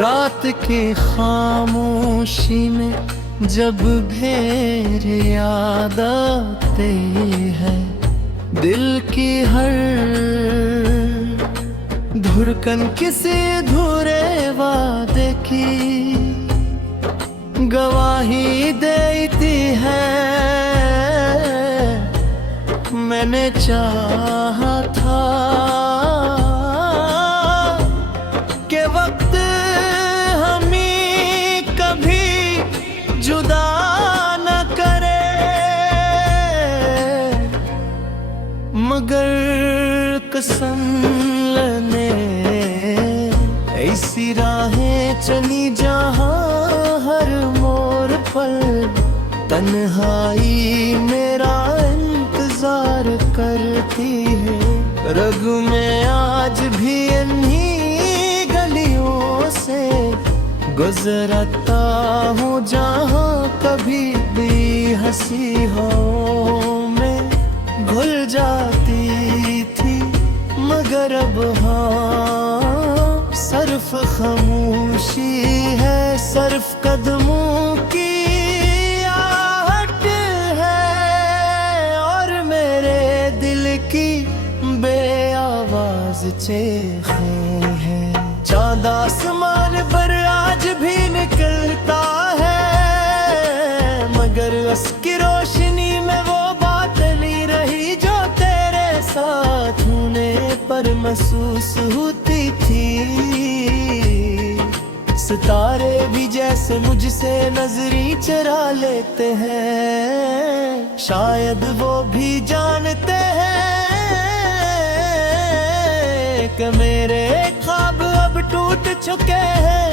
रात की खामोशी में जब भेर याद आते हैं, दिल की हर धड़कन किसी अधूरे वादे की गवाही देती है। मैंने चाहा था कि वक्त हमें कभी जुदा न करे, मगर कसम लेने ऐसी राहें चली जहां हर मोड़ पर तन्हाई मेरा इंतजार करती है। रग में आज भी इन्हीं गलियों से गुजरता हूँ जहाँ कभी भी हंसी हो में घुल जाती थी, मगर अब हाँ सिर्फ खामोशी है, सिर्फ कदमों की आहट है और मेरे दिल की बेआवाज चीखें हैं। चाँद आसमान पर आज भी निकलता है, मगर उसकी रोशनी में वो बात नहीं रही जो तेरे साथ होने पर महसूस होती थी। सितारे भी जैसे मुझसे नजरी चुरा लेते हैं, शायद वो भी जानते हैं कि मेरे ख्वाब अब टूट चुके हैं।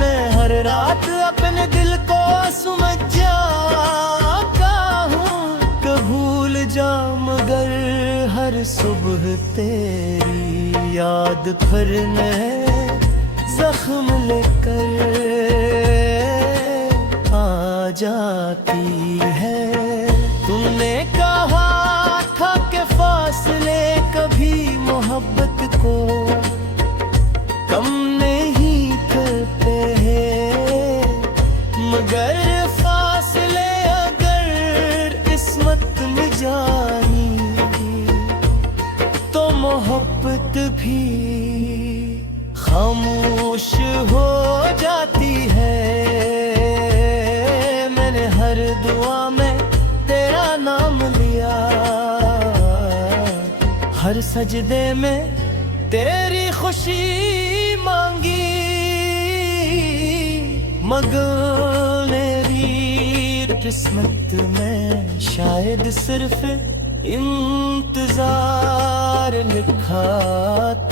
मैं हर रात अपने दिल को समझ जाता हूँ कि भूल जा, मगर हर सुबह तेरी याद फिर नए जख्म लेकर आ जाती है। तुमने कहा था कि फासले कभी मोहब्बत को कम नहीं करते हैं, मगर फासले अगर किस्मत में जानी तो मोहब्बत भी खामोश हो जाती है। मैंने हर दुआ में तेरा नाम लिया, हर सजदे में तेरी खुशी मांगी, मगर मेरी किस्मत में शायद सिर्फ इंतजार लिखा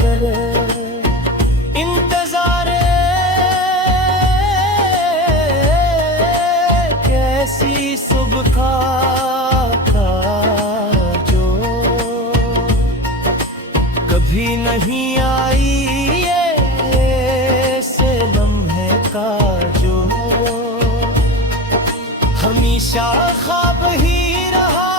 तेरे। कैसी सुबह का जो कभी नहीं आई, ये से लम्हे का जो हमेशा ख्वाब ही रहा।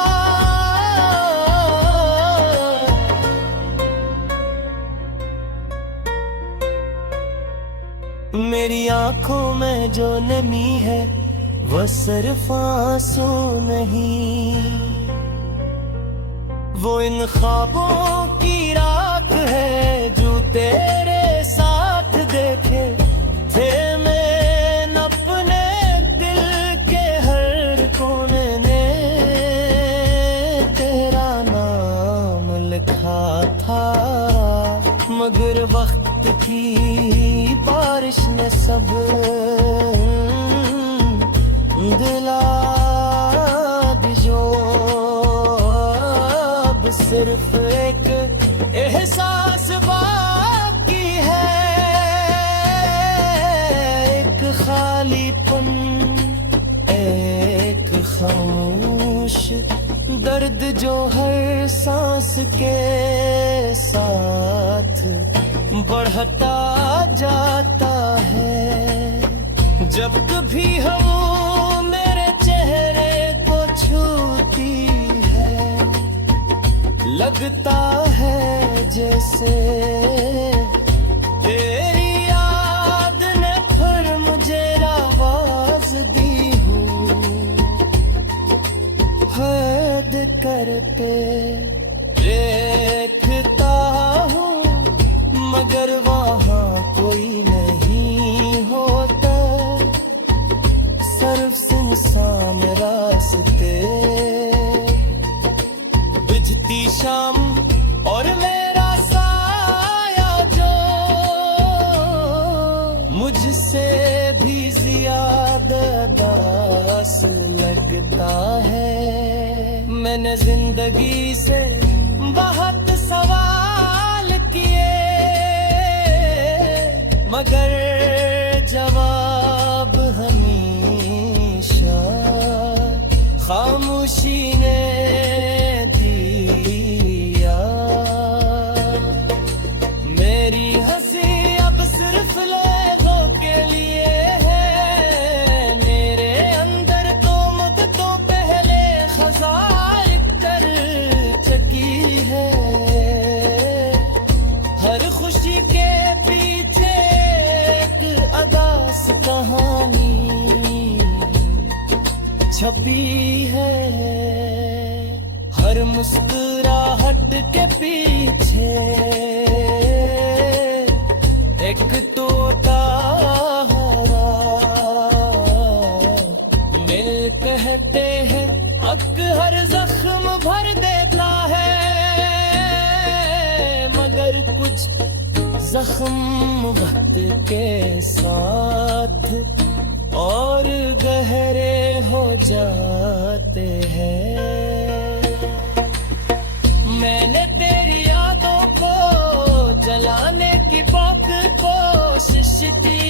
मेरी आंखों में जो नमी है वो सिर्फ आंसू नहीं, वो इन ख्वाबों की रात है जो तेरे साथ देखे थे। मैं अपने दिल के हर कोने ने तेरा नाम लिखा था, मगर वक्त की बारिश ने सब दिला जो अब सिर्फ एक एहसास बाकी है, एक खालीपन, एक खामोश दर्द जो हर सांस के साथ बढ़ता जाता है। जब कभी हम मेरे चेहरे को छूती है, लगता है जैसे तेरी फैद कर पे देखता हूँ, मगर वहाँ कोई नहीं होता, सिर्फ सुनसान रास्ते, बुझती शाम और मेरा साया जो मुझसे भी ज्यादा दास लगता है। मैंने जिंदगी से बहुत सवाल किए, मगर जवाब हमेशा खामोशी ने दिया। मेरी हंसी अब सिर्फ लोगों के लिए है, मेरे अंदर तो मुद्दतों पहले खजार कर चुकी है। हर खुशी के पीछे एक अदास कहानी छपी है, हर मुस्कुराहट के पीछे एक तोता हरा। मिल कहते हैं हक हर जख्म भर देता है, मगर कुछ जख्म वक्त के साथ और गहरे हो जाते हैं। मैंने तेरी यादों को जलाने की बहुत कोशिश की,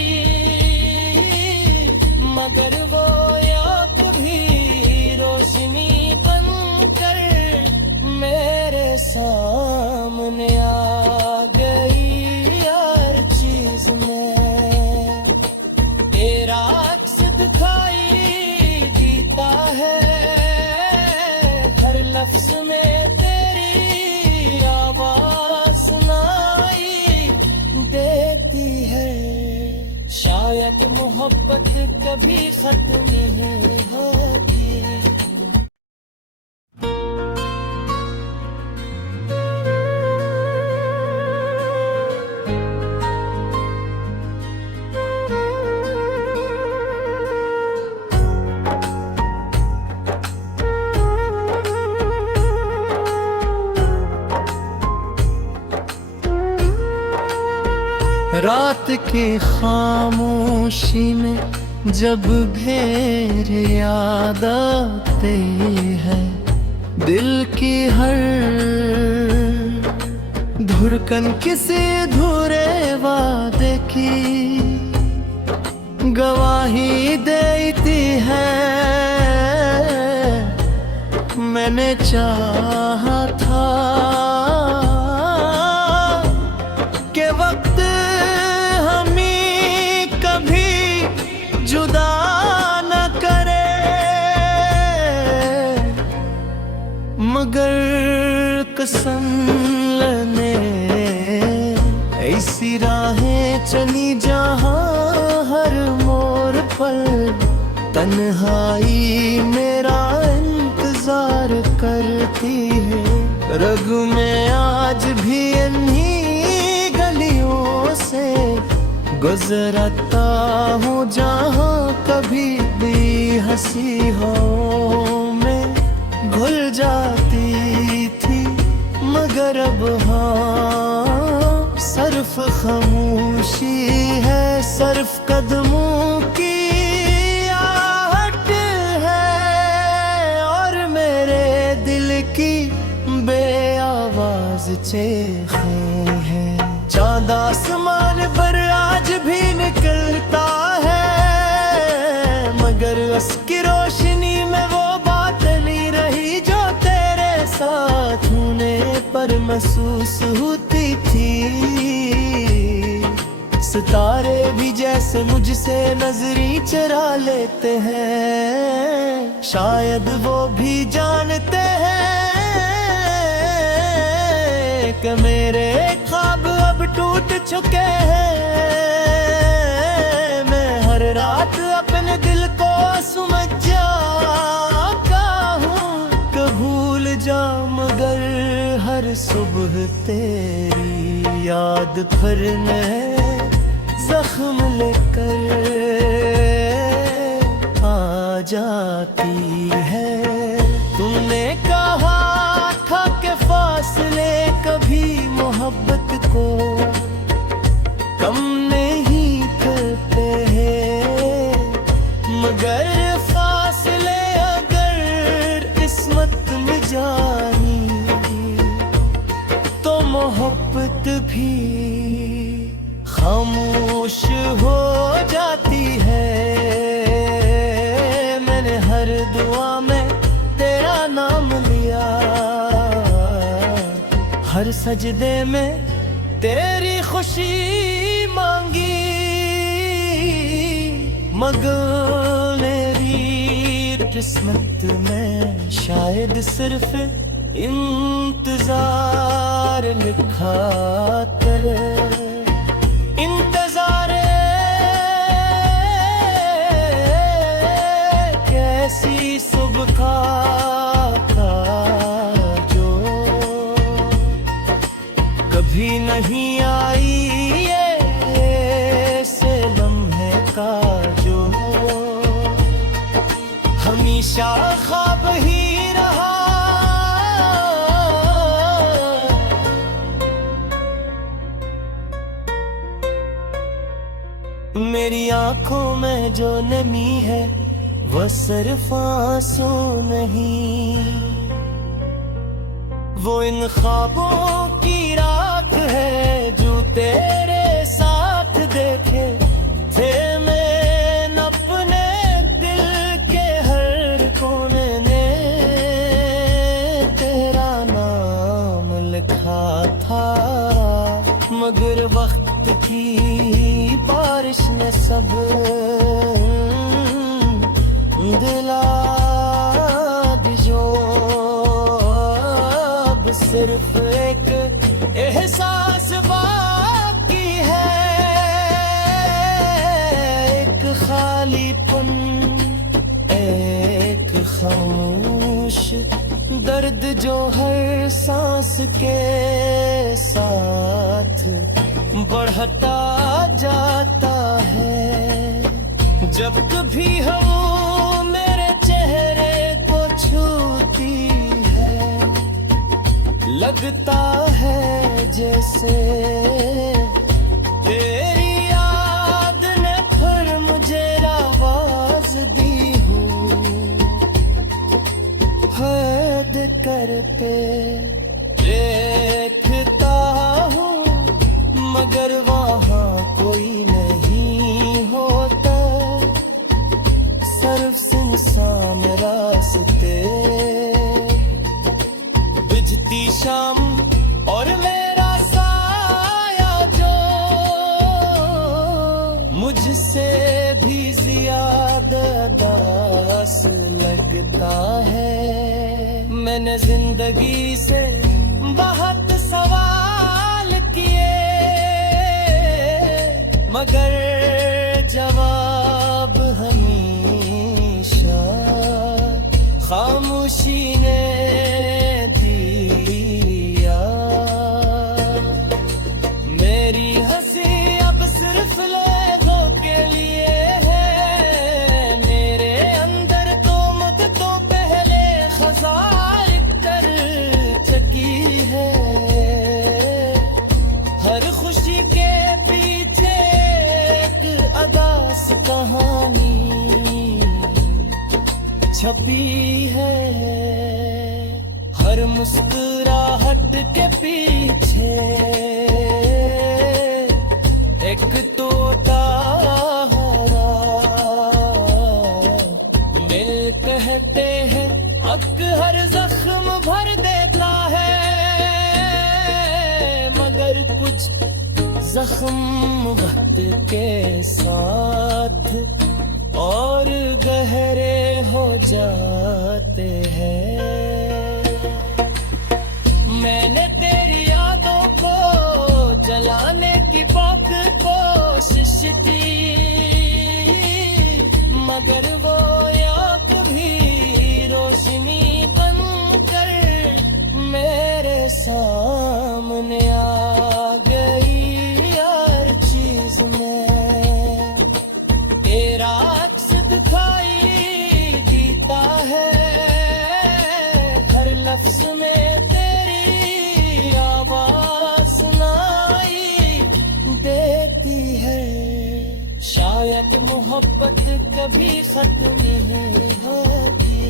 मगर वो याद भी रोशनी बनकर मेरे सामने आ गई। हर चीज में तेरा अक्स दिखाई देता है, हर लफ्ज में तेरी आवाज सुनाई देती है। शायद मोहब्बत कभी खत्म नहीं होगी। रात के खामोशी में जब भेर याद आते हैं, दिल की हर धड़कन किसी अधूरे वादे की गवाही देती है। मैंने चाहा था कि वक्त जुदा न करे, मगर कसम लेने ऐसी राहें चली जहां हर मोड़ पर तन्हाई मेरा इंतजार करती है। रग में आज भी इन्हीं गलियों से गुजरता हूँ जहाँ कभी भी हंसी हो में घुल जाती थी, मगर अब हाँ सिर्फ खामोशी है, सिर्फ कदमों की आहट है और मेरे दिल की बेआवाज चीखें हैं। चाँद आसमान पर आज भी निकलता है, मगर उसकी रोशनी में वो बात नहीं रही जो तेरे साथ होने पर महसूस होती थी। सितारे भी जैसे मुझसे नजरी चुरा लेते हैं, शायद वो भी जानते हैं कि मेरे ख्वाब अब टूट चुके हैं। मैं हर रात अपने दिल को समझ जाता हूँ हर सुबह तेरी याद फिर नए जख्म लेकर आ जाती है। तुमने कहा था कि फासले कभी मोहब्बत को कम नहीं करते हैं, मगर फासले अगर किस्मत में जानी तो मोहब्बत भी खामोश हो जाती है। मैंने हर दुआ में तेरा नाम लिया, हर सजदे में तेरी खुशी मांगी, मगर मेरी किस्मत में शायद सिर्फ इंतजार लिखा तेरे। इंतजार कैसी सुबह का जो कभी नहीं आई, ये से लम्हे का जो हमेशा ख्वाब ही रहा। मेरी आंखों में जो नमी है वो सिर्फ आंसू नहीं, वो इन ख्वाबों की रात है जो तेरे साथ देखे थे। मैं अपने दिल के हर कोने ने तेरा नाम लिखा था, मगर वक्त की बारिश ने सब दिला जो अब सिर्फ एक एहसास बाकी है, एक खालीपन, एक खामोश दर्द जो हर सांस के साथ बढ़ता जाता है। जब कभी हम मेरे चेहरे को छूती है, लगता है जैसे तेरी याद ने फिर मुझे आवाज दी हो। हद कर पे देखता हूँ मगर वहाँ कोई नहीं होता, सिर्फ सुनसान रास्ते, बुझती शाम और मेरा साया जो मुझसे भी ज्यादा दास लगता है। मैंने जिंदगी से बहुत सवाल किए, मगर जवाब हमेशा खामोशी ने दिया। मेरी हंसी अब सिर्फ लोगों के लिए है, मेरे अंदर तो मुद्दतों पहले खजार कर चुकी है। हर खुशी के पीछे एक अदास कहानी छपी है, हर मुस्कुराहट के पीछे एक तोता हरा। मिल कहते हैं हक हर जख्म भर देता है, मगर कुछ जख्म वक्त के साथ और गहरे हो जाते हैं। मैंने तेरी यादों को जलाने की बहुत कोशिश की, मगर वो याद भी रोशनी बनकर मेरे साथ लफ्ज में तेरी आवाज सुनाई देती है। शायद मोहब्बत कभी खत्म नहीं होगी।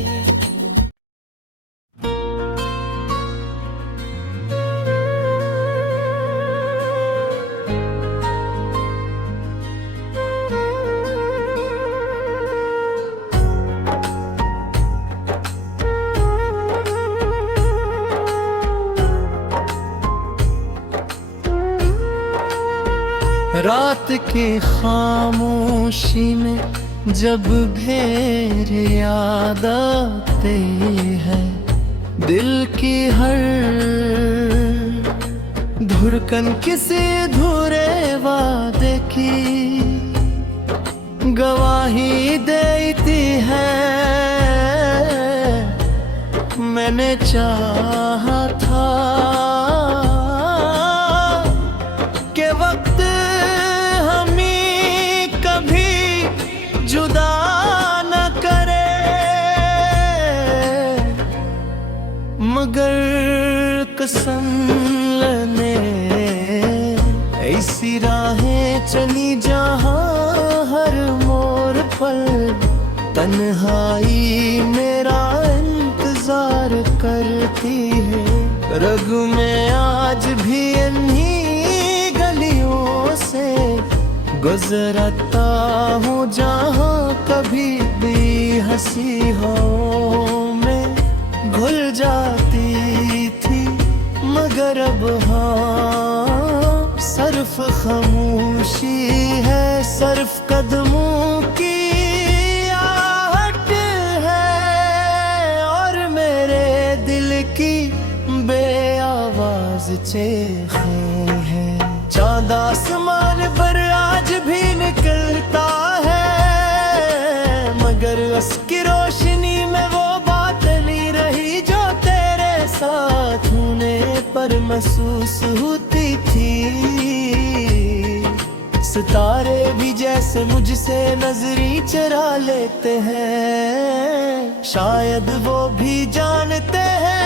रात के खामोशी में जब भेर याद आते हैं, दिल की हर धड़कन किसी अधूरे वादे की गवाही देती है। मैंने चाहा था कि वक्त जुदा न करे, मगर कसम लेने ऐसी राहें चली जहां हर मोड़ पर तन्हाई मेरा इंतजार करती है। रग में आज भी इन्हीं गलियों से गुजरता हूँ जहाँ कभी भी हंसी हो में घुल जाती थी, मगर अब हाँ सिर्फ खामोशी है, सिर्फ कदमों की आहट है और मेरे दिल की बेआवाज चीखें हैं। चांद आसमान पर आज भी निकलता है, मगर उसकी रोशनी में वो बात नहीं रही जो तेरे साथ होने पर महसूस होती थी। सितारे भी जैसे मुझसे नजरी चुरा लेते हैं, शायद वो भी जानते हैं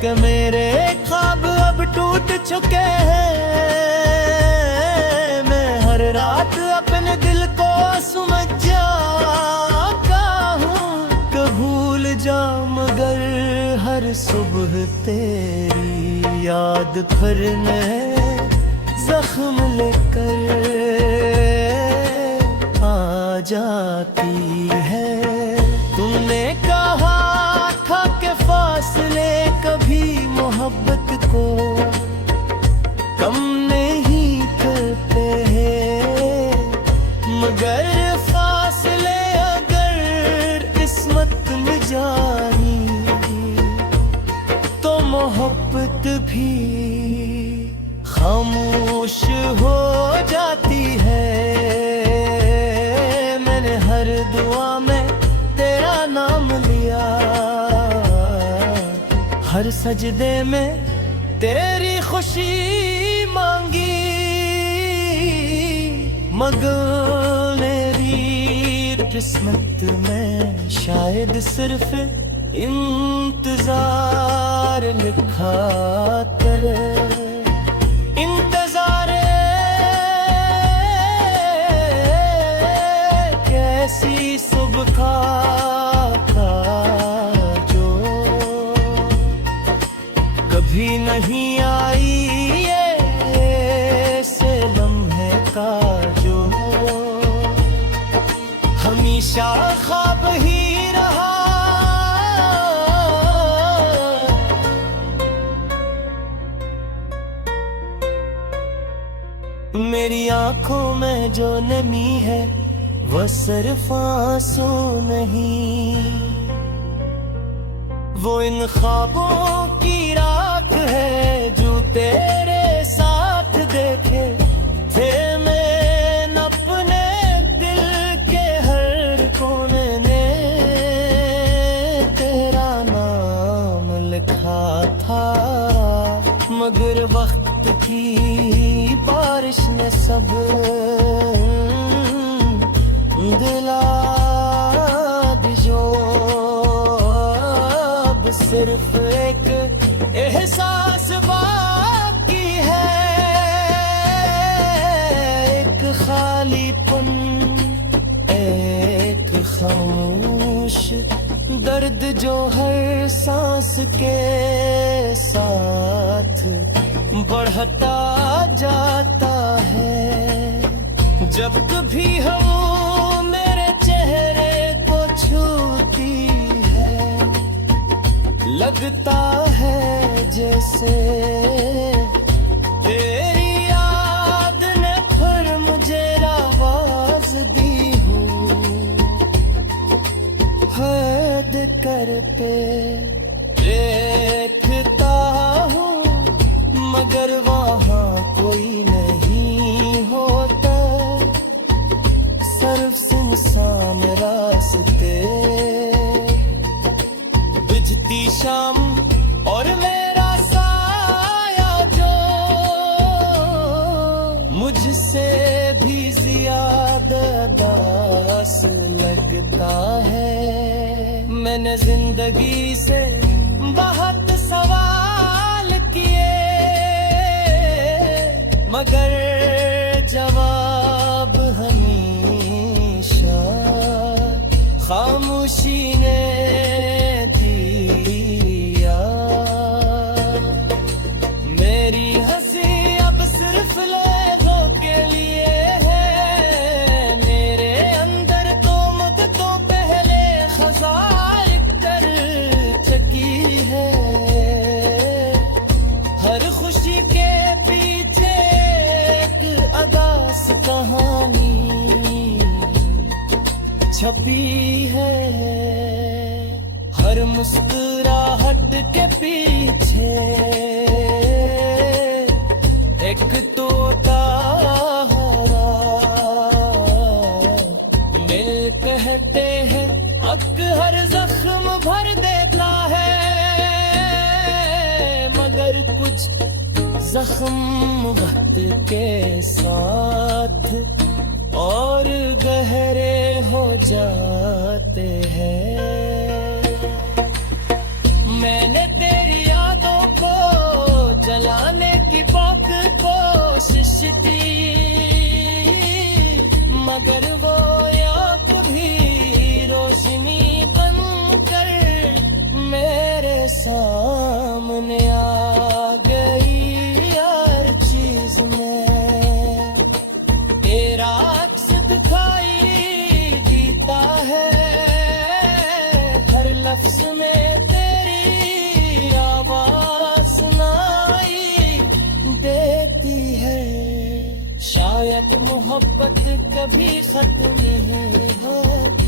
कि मेरे ख्वाब अब टूट चुके हैं। मैं हर रात अपने दिल को समझ जाता हूँ कि भूल जा, मगर हर सुबह तेरी याद फिर नए जख्म लेकर आ जाती है। तुमने कहा था कि फासले कभी मोहब्बत को कम नहीं करते हैं, मगर फासले अगर किस्मत में जानी तो मोहब्बत भी खामोश हो जाती है। मैंने हर दुआ में तेरा नाम लिया, हर सजदे में तेरी खुशी मांगी, मगर मेरी किस्मत में शायद सिर्फ इंतजार लिखा तेरे। इंतजार कैसी सुबह का जो कभी नहीं आई, ये से लम्हे का जो हमेशा ख्वाब ही रहा। मेरी आंखों में जो नमी है वो सिर्फ आंसू नहीं, वो इन ख्वाबों की रात है जो तेरे साथ देखे थे। मैं अपने दिल के हर कोने ने तेरा नाम लिखा था, मगर वक्त की बारिश ने सब दिला जो सिर्फ एक एहसास बाकी है, एक खालीपन, एक खामोश दर्द जो हर सांस के साथ बढ़ता जाता है। जब कभी हम मेरे चेहरे को छूती है, लगता है जैसे तेरी याद ने फिर मुझे आवाज दी हो। हद कर पे देखता हूँ मगर वहाँ कोई नहीं होता, सिर्फ सुनसान रास्ते, बुझती शाम और मेरा साया जो मुझसे भी ज्यादा दास लगता है। मैंने जिंदगी से बहुत सवाल किए मगर जवाब हमेशा खामोशी ने दिया। मेरी हंसी अब सिर्फ लोगों के लिए है, मेरे अंदर तो मुद्दतों पहले खज़ां कर चुकी है। हर खुशी के पीछे एक अदास कहानी छपी है, हर मुस्कुराहट के पीछे एक तोता हरा। मिल कहते हैं हक हर जख्म भर देता है, मगर कुछ जख्म वक्त के साथ और गहरे हो जाते हैं। मैंने तेरी यादों को जलाने की बहुत कोशिश की, मगर वो आग भी रोशनी बनकर मेरे सामने आ गई। हर चीज में तेरा अक्स दिखाई देता है, हर लफ्ज में तेरी आवाज सुनाई देती है। शायद मोहब्बत कभी खत्म नहीं होती।